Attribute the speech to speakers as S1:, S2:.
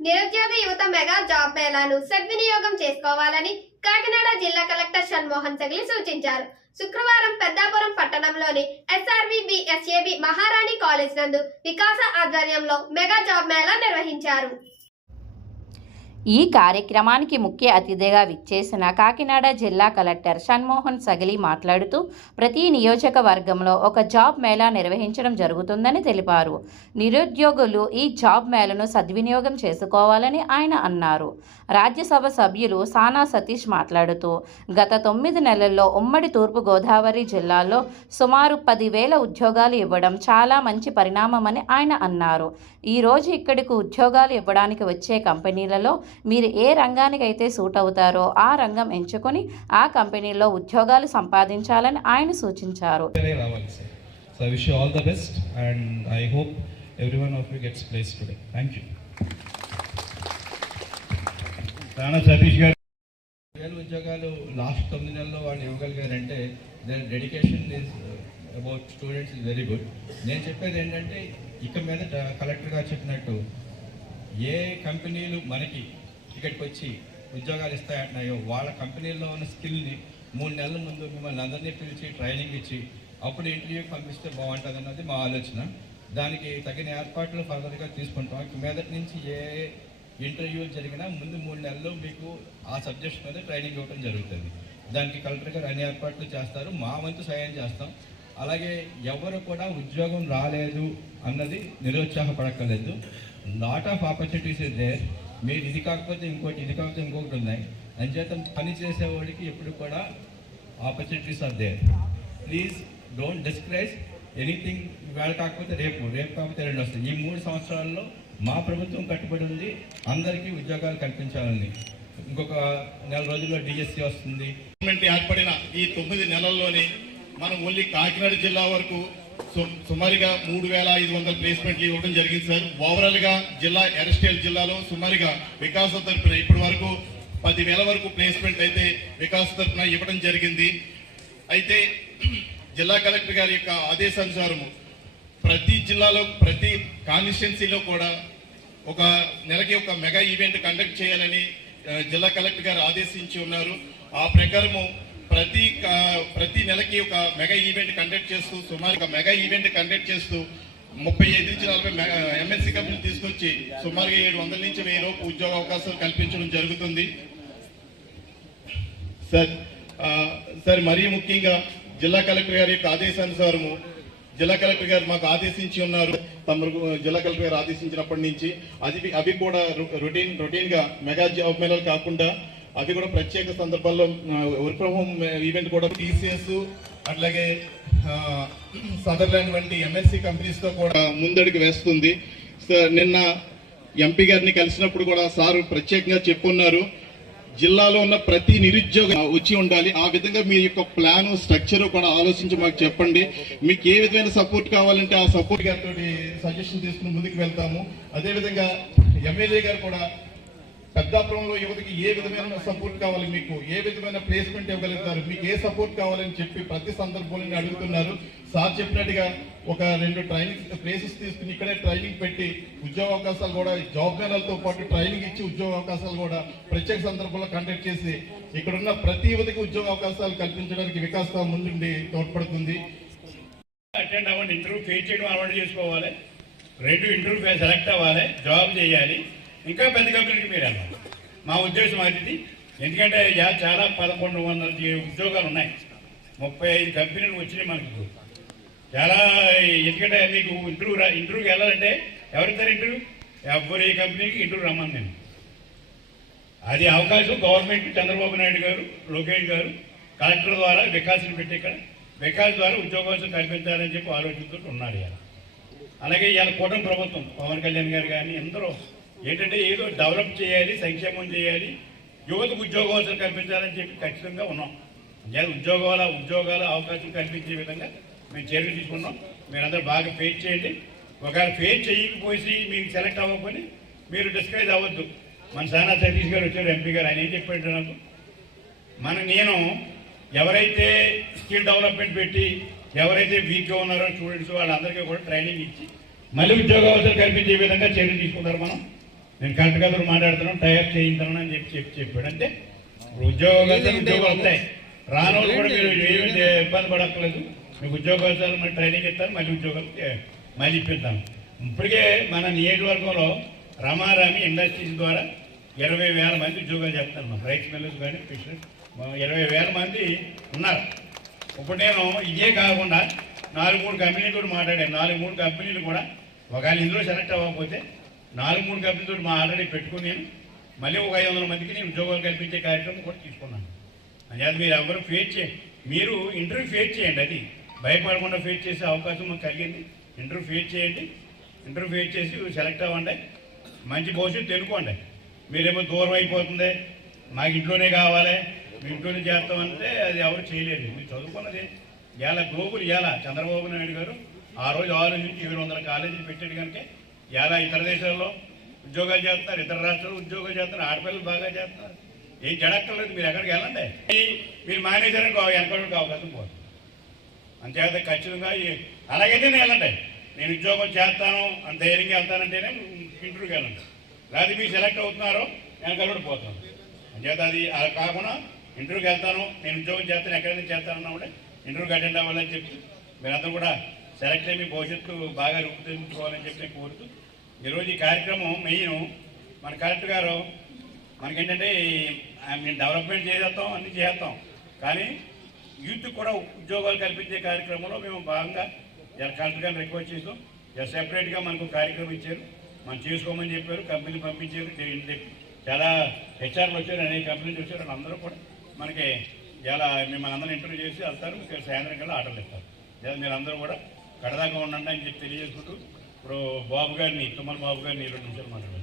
S1: నిరుద్యోగ యువత mega job మేళాను సద్వినియోగం చేసుకోవాలని కాకినాడ జిల్లా కలెక్టర్ షణ్మోహన్ సగిలి సూచించారు. శుక్రవారం పెద్దాపురం పట్టణంలోని ఎస్ఆర్వి మహారాణి కాలేజ్ నందు వికాస ఆధ్వర్యంలో మెగా జాబ్ మేళా నిర్వహించారు.
S2: ఈ కార్యక్రమానికి ముఖ్య అతిథిగా విచ్చేసిన కాకినాడ జిల్లా కలెక్టర్ షణ్మోహన్ సగిలి మాట్లాడుతూ ప్రతి నియోజకవర్గంలో ఒక జాబ్ మేళా నిర్వహించడం జరుగుతుందని తెలిపారు. నిరుద్యోగులు ఈ జాబ్ మేళను సద్వినియోగం చేసుకోవాలని ఆయన అన్నారు. రాజ్యసభ సభ్యులు సానా సతీష్ మాట్లాడుతూ గత తొమ్మిది నెలల్లో ఉమ్మడి తూర్పుగోదావరి జిల్లాలో సుమారు పదివేల ఉద్యోగాలు ఇవ్వడం చాలా మంచి పరిణామమని ఆయన అన్నారు. ఈరోజు ఇక్కడికి ఉద్యోగాలు ఇవ్వడానికి వచ్చే కంపెనీలలో మీరు ఏ రంగానికైతే సూట్ అవుతారో ఆ రంగం ఎంచుకొని ఆ కంపెనీలో ఉద్యోగాలు సంపాదించాలని ఆయన సూచించారు.
S3: వేరే రావాలి sir so I wish you all the best and I hope every one of you gets place
S4: Rana Satish garu
S3: వేల ఉద్యోగాలు లాస్ట్ తొమ్మిది నెలల్లో వాళ్ళు ఇవ్వగలిగారంటే దాని dedication is about students is very good నేను చెప్పేది ఏంటంటే ఇక మీద కలెక్టర్ గారు చెప్పినట్టు ఏ కంపెనీలు మనకి ఇక్కడికి వచ్చి ఉద్యోగాలు ఇస్తాయంటున్నాయో వాళ్ళ కంపెనీల్లో ఉన్న స్కిల్ని మూడు నెలల ముందు మిమ్మల్ని అందరినీ పిలిచి ట్రైనింగ్ ఇచ్చి అప్పుడు ఇంటర్వ్యూకి పంపిస్తే బాగుంటుంది అన్నది మా ఆలోచన. దానికి తగిన ఏర్పాట్లు ఫర్దర్గా తీసుకుంటాం. ఇక మీదటి నుంచి ఏ ఇంటర్వ్యూ జరిగినా ముందు మూడు నెలలు మీకు ఆ సబ్జెక్ట్ మీద ట్రైనింగ్ ఇవ్వడం జరుగుతుంది. దానికి కలెక్టర్ గారు అన్ని ఏర్పాట్లు చేస్తారు. మా వంతు సహాయం చేస్తాం. అలాగే ఎవరు కూడా ఉద్యోగం రాలేదు అన్నది నిరుత్సాహపడక్కర్లేదు. Lot of opportunities is there మీరు ఇది కాకపోతే ఇంకోటి ఇది కాకపోతే ఇంకొకటి ఉన్నాయి. అంచేత పని చేసేవాడికి ఎప్పుడు కూడా opportunities are there please don't discourage anything వేళ కాకపోతే రేపు రేపు కాకపోతే రెండు వస్తాయి. ఈ మూడు సంవత్సరాల్లో మా ప్రభుత్వం కట్టుబడి ఉంది. అందరికీ ఉద్యోగాలు కల్పించాలని. ఇంకొక నెల రోజుల్లో డిఎస్సి వస్తుంది.
S4: గవర్నమెంట్ ఏర్పడిన ఈ తొమ్మిది నెలల్లోనే మనం ఓన్లీ కాకినాడ జిల్లా వరకు సుమారుగా మూడు వేల ఐదు వందల ప్లేస్మెంట్లు ఇవ్వడం జరిగింది సార్. ఓవరాల్గా జిల్లా ఎరస్టేల్ జిల్లాలో సుమారుగా వికాస తరఫున ఇప్పటి వరకు పదివేల వరకు ప్లేస్మెంట్ అయితే వికాస తరపున ఇవ్వడం జరిగింది. అయితే జిల్లా కలెక్టర్ గారి యొక్క ఆదేశానుసారము ప్రతి జిల్లాలో ప్రతి కాన్స్టిట్యున్సీలో కూడా ఒక నెలకి ఒక మెగా ఈవెంట్ కండక్ట్ చేయాలని జిల్లా కలెక్టర్ గారు ఆదేశించి ఉన్నారు. ఆ ప్రకారము ప్రతి ప్రతి నెలకి ఒక మెగా ఈవెంట్ కండక్ట్ చేస్తూ సుమారు ఒక మెగా ఈవెంట్ కండక్ట్ చేస్తూ ముప్పై ఐదు నుంచి నలభై ఎంఎస్సీ కంపెనీలు తీసుకొచ్చి సుమారుగా ఏడు వందల నుంచి వెయ్యి లోపు ఉద్యోగ అవకాశాలు కల్పించడం జరుగుతుంది. సార్ సార్ మరీ ముఖ్యంగా జిల్లా కలెక్టర్ గారి యొక్క ఆదేశానుసారము జిల్లా కలెక్టర్ గారు మాకు ఆదేశించి ఉన్నారు. తమ జిల్లా కలెక్టర్ గారు ఆదేశించినప్పటి నుంచి అది అవి కూడా రు- రొటీన్ రొటీన్గా మెగా జాబ్ మేళాలు కాకుండా అది కూడా ప్రత్యేక సందర్భాల్లో వర్క్ ఫ్రమ్ హోమ్ ఈవెంట్ కూడా టీసీఎస్ అట్లాగే సదర్లాండ్ వంటి ఎంఎస్సి కంపెనీస్తో కూడా ముందడుగు వేస్తుంది. సార్ నిన్న ఎంపీ గారిని కలిసినప్పుడు కూడా సార్ ప్రత్యేకంగా చెప్పున్నారు. జిల్లాలో ఉన్న ప్రతి నిరుద్యోగ వచ్చి ఉండాలి. ఆ విధంగా మీ యొక్క ప్లాన్ స్ట్రక్చర్ కూడా ఆలోచించి మాకు చెప్పండి. మీకు ఏ విధమైన సపోర్ట్ కావాలంటే ఆ సపోర్ట్ గారితో సజెషన్ తీసుకుని ముందుకు వెళ్తాము. అదేవిధంగా ఎమ్మెల్యే గారు కూడా పెద్దాపురంలో యువతకి ఏ విధమైన సపోర్ట్ కావాలి మీకు? ఏ విధమైన ప్లేస్మెంట్ ఇవ్వగలుగుతారు? మీకు ఏ సపోర్ట్ కావాలని చెప్పి ప్రతి సందర్భంలో అడుగుతున్నారు. సార్ చెప్పినట్టుగా ఒక రెండు ట్రైనింగ్ ప్లేసెస్ తీసుకుని ఇక్కడే ట్రైనింగ్ పెట్టి ఉద్యోగ అవకాశాలు కూడా జాబ్ మేళాలతో పాటు ట్రైనింగ్ ఇచ్చి ఉద్యోగ అవకాశాలు కూడా ప్రత్యేక సందర్భంలో కండక్ట్ చేసి ఇక్కడున్న ప్రతి యువతకి ఉద్యోగ అవకాశాలు కల్పించడానికి వికాస్ ముందుండి తోడ్పడుతుంది.
S5: అటెండ్ అవ్వండి ఇంటర్వ్యూ ఫేస్ చేయడం అలవాటు చేసుకోవాలి. రెండు ఇంటర్వ్యూ సెలెక్ట్ అవ్వాలి జాబ్ చేయాలి. ఇంకా పెద్ద కంపెనీకి మీరు వెళ్ళాలి మా ఉద్దేశం అది ఎందుకంటే చాలా పదకొండు వందల ఉద్యోగాలు ఉన్నాయి. ముప్పై ఐదు కంపెనీలు వచ్చినాయి మనకి ఇప్పుడు. చాలా ఎందుకంటే మీకు ఇంటర్వ్యూ రా- ఇంటర్వ్యూకి వెళ్ళాలంటే ఎవరిస్తారు ఇంటర్వ్యూ? ఎవరి కంపెనీకి ఇంటర్వ్యూ రమ్మను నేను. అది అవకాశం గవర్నమెంట్ చంద్రబాబు నాయుడు గారు లోకేష్ గారు కలెక్టర్ ద్వారా వికాసం పెట్టి ఇక్కడ వికాస్ ద్వారా ఉద్యోగాలు కల్పించాలని చెప్పి ఆలోచిస్తూ ఉన్నారు ఇవాళ. అలాగే ఇవాళ కూటమి ప్రభుత్వం పవన్ కళ్యాణ్ గారు కానీ ఎందరో ఏంటంటే ఏదో డెవలప్ చేయాలి సంక్షేమం చేయాలి యువతకు ఉద్యోగాలు కల్పించాలని చెప్పి ఖచ్చితంగా ఉన్నాం. నేను ఉద్యోగాల ఉద్యోగాల అవకాశం కల్పించే విధంగా మేము చర్యలు తీసుకున్నాం. మీరందరూ బాగా ఫేస్ చేయండి. ఒకవేళ ఫేస్ చేయకపోయి మీకు సెలెక్ట్ అవ్వకపోయి మీరు డిస్కరేజ్ అవ్వద్దు. మన సానా సతీష్ గారు వచ్చారు ఎంపీ గారు. ఆయన ఏం చెప్పాడు నాకు మన నేను ఎవరైతే స్కిల్ డెవలప్మెంట్ పెట్టి ఎవరైతే వీక్గా ఉన్నారో స్టూడెంట్స్ వాళ్ళందరికీ కూడా ట్రైనింగ్ ఇచ్చి మళ్ళీ ఉద్యోగ అవసరం కల్పించే విధంగా చర్యలు తీసుకుంటారు మనం. నేను కరెక్ట్గా మాట్లాడుతున్నాను టైప్ చేయించాను అని చెప్పి చెప్పి చెప్పాడు. అంటే ఉద్యోగాలు ఉద్యోగాలు వస్తాయి. రానోళ్ళు కూడా మీరు ఏమీ ఇబ్బంది పడక్కర్లేదు. మీకు ఉద్యోగాలు మళ్ళీ ట్రైనింగ్ ఇస్తాను మళ్ళీ ఉద్యోగాలు మళ్ళీ ఇప్పిస్తాను ఇప్పటికే మన నియోజకవర్గంలో రమారామి ఇండస్ట్రీస్ ద్వారా ఇరవై వేల మంది ఉద్యోగాలు చేస్తాను రైస్ మిల్లర్స్ కానీ ఫిషర్స్ ఇరవై వేల మంది ఉన్నారు. ఇప్పుడు నేను ఇదే కాకుండా నాలుగు మూడు కంపెనీలు కూడా మాట్లాడాను. నాలుగు మూడు కంపెనీలు కూడా ఒకవేళ ఇందులో సెలెక్ట్ అవ్వకపోతే నాలుగు మూడు కంపెనీతో మా ఆల్రెడీ పెట్టుకుని నేను మళ్ళీ ఒక ఐదు వందల మందికి నేను ఉద్యోగాలు కల్పించే కార్యక్రమం కూడా తీసుకున్నాను. అది మీరు ఎవరు ఫేస్ చే మీరు ఇంటర్వ్యూ ఫేస్ చేయండి అది. భయపడకుండా ఫేస్ చేసే అవకాశం మాకు కలిగింది. ఇంటర్వ్యూ ఫేస్ చేయండి. ఇంటర్వ్యూ ఫేస్ చేసి సెలెక్ట్ అవ్వండి. మంచి భవిష్యత్తు తెలుకోండి మీరేమో దూరం అయిపోతుంది. మాకు ఇంట్లోనే కావాలి. మీ ఇంట్లోనే చేస్తామంటే అది ఎవరు చేయలేదు. మీరు చదువుకున్నది ఇలా గ్లోబుల్ ఇలా చంద్రబాబు నాయుడు గారు ఆ రోజు ఆలోచించి ఏడు వందల కాలేజీలు పెట్టాడు కనుక ఇలా ఇతర దేశాల్లో ఉద్యోగాలు చేస్తున్నారు ఇతర రాష్ట్రాల్లో ఉద్యోగాలు చేస్తున్నారు ఆడపిల్లలు బాగా చేస్తున్నారు ఏం జడక్కర్లేదు మీరు ఎక్కడికి వెళ్ళండి. మీరు మానేశారని వెనకడానికి అవకాశం పోతుంది అంతేకాదు ఖచ్చితంగా అలాగైతే నేను వెళ్ళండి. నేను ఉద్యోగం చేస్తాను అంత ధైర్యంగా వెళ్తానంటేనే ఇంటర్వ్యూకి వెళ్ళండి. లేదా మీరు సెలెక్ట్ అవుతున్నారో వెనకాల పోతాను అంతేత అది అలా కాకుండా ఇంటర్వ్యూకి వెళ్తాను నేను ఉద్యోగం చేస్తాను ఎక్కడైనా చేస్తానన్నా కూడా ఇంటర్వ్యూకి అటెండ్ అవ్వాలని చెప్పి మీరందరూ కూడా సెలెక్ట్ అయ్యి భవిష్యత్తు బాగా రూపుదిద్దుకోవాలని చెప్పి కోరుతూ ఈరోజు ఈ కార్యక్రమం మెయిన్ మన కలెక్టర్ గారు మనకేంటంటే మేము డెవలప్మెంట్ చేసేస్తాం అన్ని చేస్తాం కానీ యూత్ కూడా ఉద్యోగాలు కల్పించే కార్యక్రమంలో మేము భాగంగా ఇలా కలెక్టర్ గారిని రిక్వెస్ట్ చేసాం ఇలా సెపరేట్గా మనకు కార్యక్రమం ఇచ్చారు. మనం చేసుకోమని చెప్పారు కంపెనీ పంపించారు చాలా హెచ్ఆర్లు వచ్చారు అనేక కంపెనీలు వచ్చారు వాళ్ళందరూ కూడా మనకి ఇలా మిమ్మల్ని అందరూ ఇంటర్వ్యూ చేసి వెళ్తారు ఇక్కడ సాయంత్రం కల్లా ఆర్డర్లు ఇస్తారు. లేదా మీరు అందరూ కూడా కడదాకా ఉండండి అని చెప్పి తెలియజేసుకుంటూ ఇప్పుడు బాబు గారిని తుమ్మల బాబు గారిని రెండు నిమిషాలు మాట్లాడారు